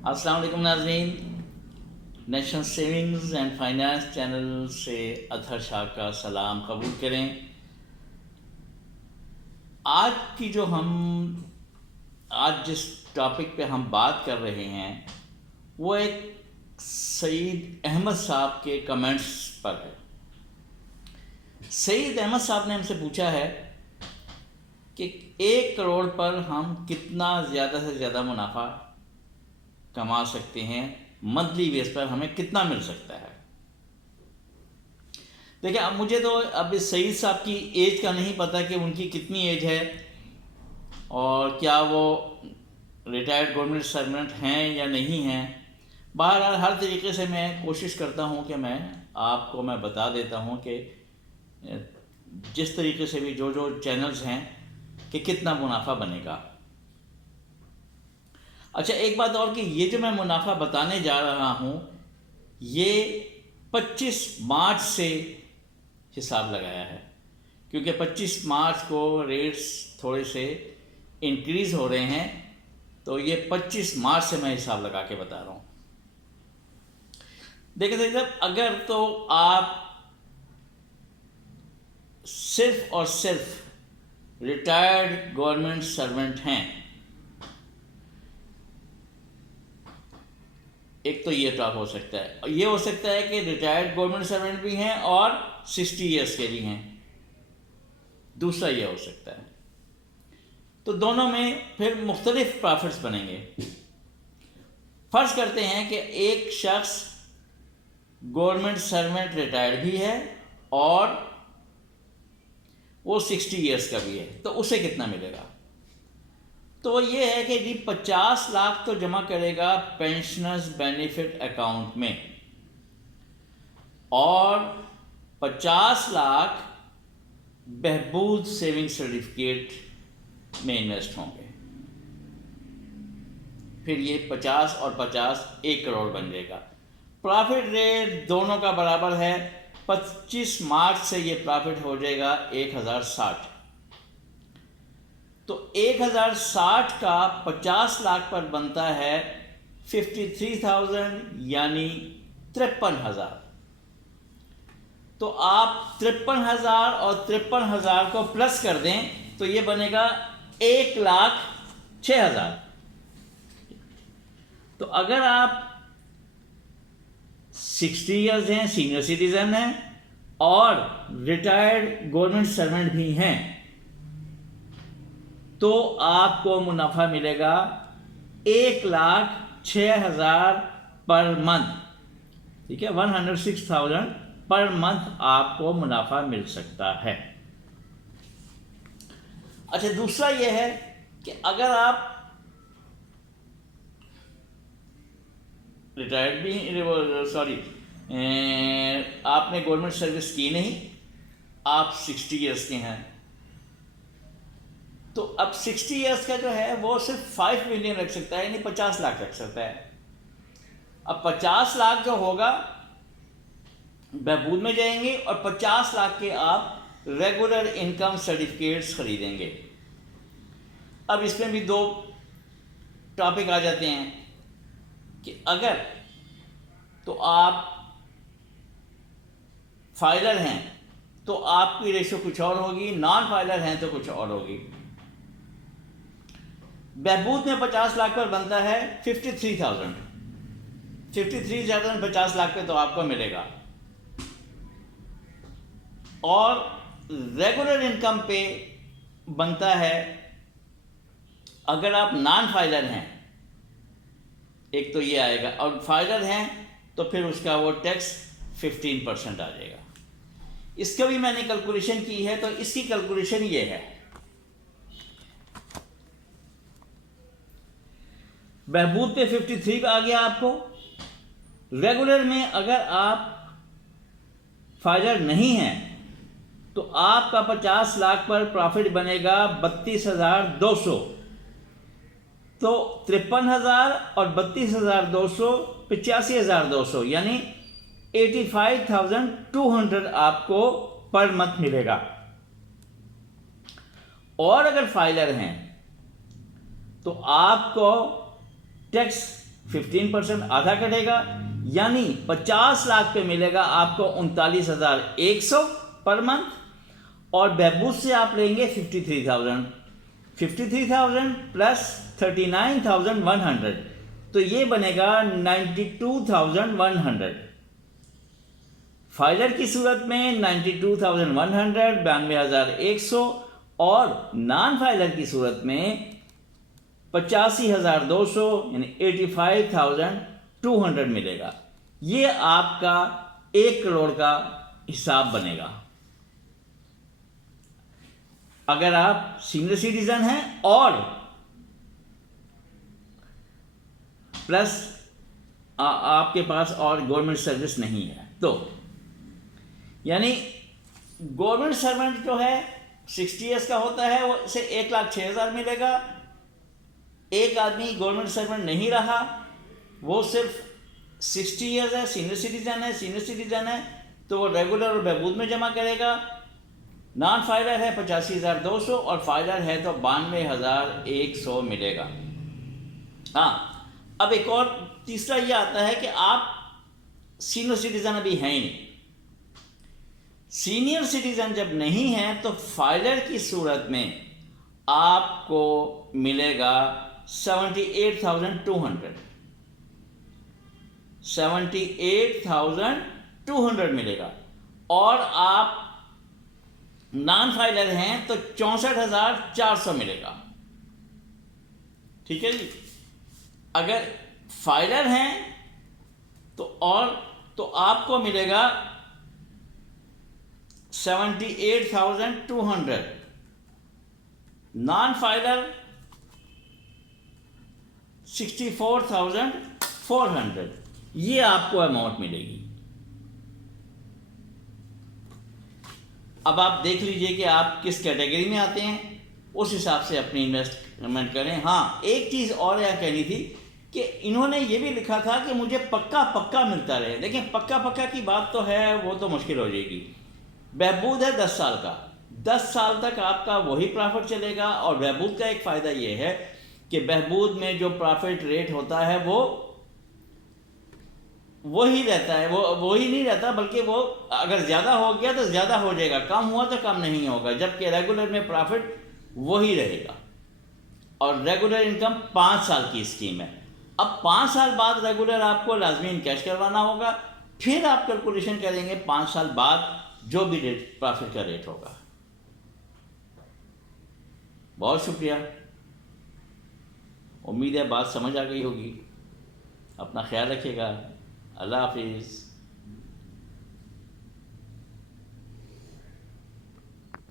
अस्सलाम वालेकुम नाज़रीन, national savings and finance channel से अतहर शाह का सलाम कबूल करें। आज की जो हम आज जिस टॉपिक पे हम बात कर रहे हैं वो एक सईद अहमद साहब के कमेंट्स पर है। सईद अहमद साहब ने हमसे पूछा है कि 1 करोड़ पर हम कितना ज़्यादा से ज़्यादा मुनाफा कमा सकते हैं, मंथली बेस पर हमें कितना मिल सकता है। देखिए, अब मुझे तो अब इस सईद साहब की एज का नहीं पता कि उनकी कितनी एज है और क्या वो रिटायर्ड गवर्नमेंट सर्वेंट हैं या नहीं हैं। बहरहाल हर तरीके से मैं कोशिश करता हूँ कि मैं बता देता हूँ कि जिस तरीके से भी जो जो चैनल्स हैं कि कितना मुनाफा बनेगा। अच्छा, एक बात और कि ये जो मैं मुनाफा बताने जा रहा हूँ ये 25 मार्च से हिसाब लगाया है, क्योंकि 25 मार्च को रेट्स थोड़े से इंक्रीज़ हो रहे हैं, तो ये 25 मार्च से मैं हिसाब लगा के बता रहा हूँ। देखिए साहब, अगर तो आप सिर्फ और सिर्फ रिटायर्ड गवर्नमेंट सर्वेंट हैं, एक तो ये टॉप हो सकता है। ये हो सकता है कि रिटायर्ड गवर्नमेंट सर्वेंट भी हैं और 60 ईयर्स के भी हैं। दूसरा ये हो सकता है। तो दोनों में फिर मुख्तलिफ प्रॉफिट्स बनेंगे। फर्ज करते हैं कि एक शख्स गवर्नमेंट सर्वेंट रिटायर्ड भी है और वो 60 ईयर्स का भी है, तो उसे कितना मिलेगा? तो ये है कि जी 50 लाख तो जमा करेगा पेंशनर्स बेनिफिट अकाउंट में और 50 लाख बहबूद सेविंग सर्टिफिकेट में इन्वेस्ट होंगे। फिर ये 50 और 50 1 करोड़ बन जाएगा। प्रॉफिट रेट दोनों का बराबर है। 25 मार्च से ये प्रॉफिट हो जाएगा 1060। तो 1060 का 50 लाख पर बनता है 53,000 यानी 53,000। तो आप 53,000 और 53,000 को प्लस कर दें तो ये बनेगा 1,06,000। तो अगर आप 60 ईयर्स हैं, सीनियर सिटीजन हैं और रिटायर्ड गवर्नमेंट सर्वेंट भी हैं, तो आपको मुनाफा मिलेगा 1,06,000 पर मंथ। ठीक है, 106,000 पर मंथ आपको मुनाफा मिल सकता है। अच्छा, दूसरा यह है कि अगर आप रिटायर्ड भी आपने गवर्नमेंट सर्विस की नहीं, आप 60 ईयर्स के हैं, तो अब 60 ईयर्स का जो है वो सिर्फ 5 मिलियन रख सकता है, यानी 50 लाख रख सकता है। अब 50 लाख जो होगा बहबूद में जाएंगे और 50 लाख के आप रेगुलर इनकम सर्टिफिकेट्स खरीदेंगे। अब इसमें भी 2 टॉपिक आ जाते हैं कि अगर तो आप फाइलर हैं तो आपकी रेशो कुछ और होगी, नॉन फाइलर हैं तो कुछ और होगी। बहबूद में 50 लाख पर बनता है 53,000। 53,000 50 लाख पे तो आपको मिलेगा। और रेगुलर इनकम पे बनता है, अगर आप नॉन फाइलर हैं एक तो ये आएगा, और फाइलर हैं तो फिर उसका वो टैक्स 15% आ जाएगा। इसका भी मैंने कैलकुलेशन की है, तो इसकी कैलकुलेशन ये है। बहबूद पे 53 आ गया आपको। रेगुलर में अगर आप फाइलर नहीं हैं तो आपका 50 लाख पर प्रॉफिट बनेगा 32,200। तो 53,000 और 32,200 85,200 यानी 85,200 आपको पर मंथ मिलेगा। और अगर फाइलर हैं तो आपको टैक्स 15% आधा कटेगा, यानी 50 लाख पे मिलेगा आपको 39,100 पर मंथ। और बहबूद से आप लेंगे 53,000 प्लस 39,100, तो ये बनेगा 92,100। फाइलर की सूरत में 92,100, 92,100, और नॉन फाइलर की सूरत में 85,200 यानी 85,200 मिलेगा। ये आपका 1 करोड़ का हिसाब बनेगा अगर आप सीनियर सिटीजन हैं और प्लस आपके पास और गवर्नमेंट सर्विस नहीं है। तो यानी गवर्नमेंट सर्वेंट जो है 60 ईयर्स का होता है, वो से 1,06,000 मिलेगा। एक आदमी गवर्नमेंट सर्वेंट नहीं रहा, वो सिर्फ 60 ईयर्स है, सीनियर सिटीजन है, तो वो रेगुलर और बहबूद में जमा करेगा। नॉन फाइलर है 85,200 और फाइलर है तो 92,100 मिलेगा। हाँ, अब एक और तीसरा ये आता है कि आप सीनियर सिटीजन अभी हैं ही नहीं। सीनियर सिटीजन जब नहीं है तो फाइलर की सूरत में आपको मिलेगा 78,200 मिलेगा। और आप नॉन फाइलर हैं तो 64,400 मिलेगा। ठीक है जी। अगर फाइलर हैं तो आपको मिलेगा 78,200, नॉन फाइलर 64,400, ये आपको अमाउंट मिलेगी। अब आप देख लीजिए कि आप किस कैटेगरी में आते हैं, उस हिसाब से अपनी इन्वेस्टमेंट करें। हाँ, एक चीज़ और यहाँ कहनी थी कि इन्होंने ये भी लिखा था कि मुझे पक्का मिलता रहे। देखिए, पक्का की बात तो है, वो तो मुश्किल हो जाएगी। बहबूद है 10 साल का, 10 साल तक आपका वही प्रॉफिट चलेगा। और बहबूद का एक फ़ायदा ये है कि बहबूद में जो प्रॉफिट रेट होता है वो वही रहता है, वो ही नहीं रहता, बल्कि वो अगर ज़्यादा हो गया तो ज़्यादा हो जाएगा, कम हुआ तो कम नहीं होगा। जबकि रेगुलर में प्रॉफिट वही रहेगा। और रेगुलर इनकम 5 साल की स्कीम है। अब 5 साल बाद रेगुलर आपको लाजमी इनकैश करवाना होगा, फिर आप कैलकुलेशन करेंगे 5 साल बाद जो भी रेट प्रॉफिट का रेट होगा। बहुत शुक्रिया, उम्मीद है बात समझ आ गई होगी। अपना ख्याल रखिएगा। अल्लाह हाफिज़।